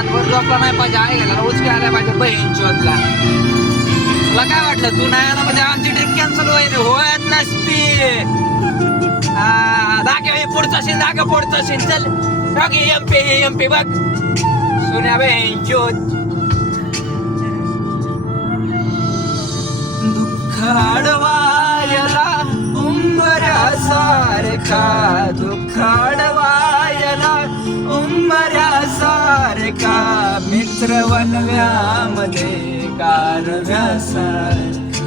रातभर झोपला नाही पाहिजे, आई घाला उचके आल्या पाहिजे बहीण शोधला. तुला काय वाटलं तू नाही आला म्हणजे आमची ट्रिप कॅन्सल होत नसती. दागे पुढचा सीन, दागे पुढचा सीन. चल एमपी बघ सोन्या बहीण शोध. दुःख अडवायला उंबऱ्यासारखा, दुःख अडवायला उंबऱ्यासारखा, मित्र वनव्यामध्ये गारव्यासारखा,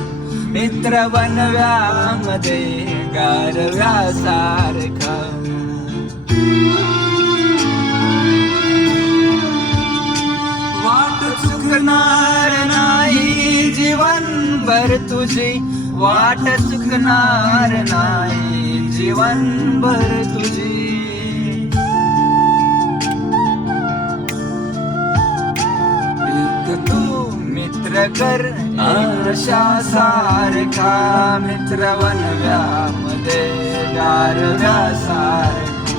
मित्र वनव्यामध्ये गारव्यासारखा. वाट चुकणार नाही जीवनभर तुझी, वाट चुकणार नाही जीवनभर तुझी. तू मित्र कर आरशासारखा, मित्र वनव्यामध्ये गारव्यासारखा,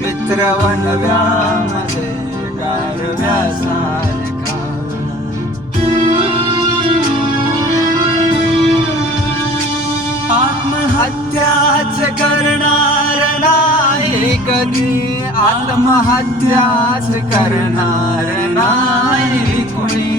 मित्र वनव्यामध्ये गारव्यासारखा. आत्महत्याच करणार नाही कधी, आत्महत्याच करणार नाही कुणी.